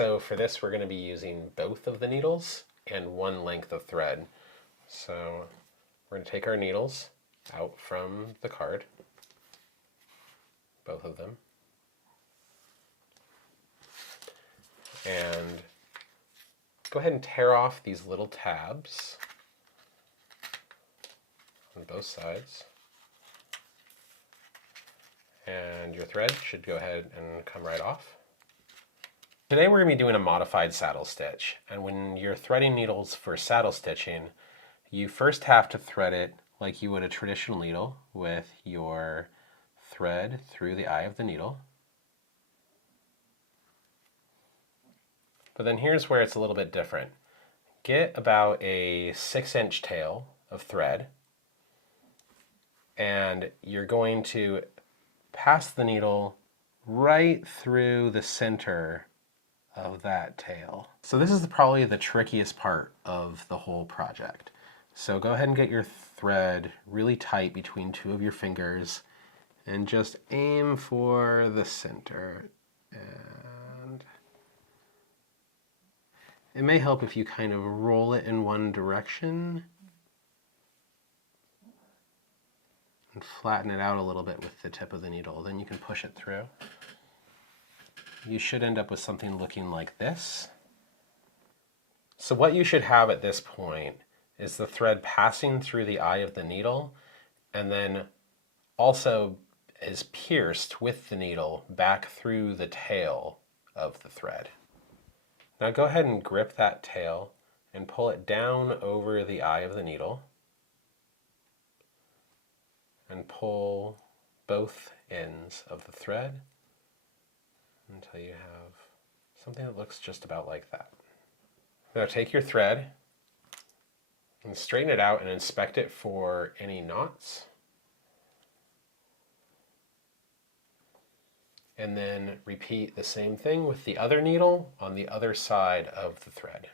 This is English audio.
So for this, we're going to be using both of the needles and one length of thread. So we're going to take our needles out from the card, both of them, and go ahead and tear off these little tabs on both sides. And your thread should go ahead and come right off. Today we're going to be doing a modified saddle stitch, and when you're threading needles for saddle stitching, you first have to thread it like you would a traditional needle with your thread through the eye of the needle. But then here's where it's a little bit different. Get about a 6-inch tail of thread, and you're going to pass the needle right through the center of that tail. So this is probably the trickiest part of the whole project. So go ahead and get your thread really tight between two of your fingers and just aim for the center. And it may help if you kind of roll it in one direction and flatten it out a little bit with the tip of the needle. Then you can push it through. You should end up with something looking like this. So what you should have at this point is the thread passing through the eye of the needle and then also is pierced with the needle back through the tail of the thread. Now go ahead and grip that tail and pull it down over the eye of the needle and pull both ends of the thread until you have something that looks just about like that. Now take your thread and straighten it out and inspect it for any knots. And then repeat the same thing with the other needle on the other side of the thread.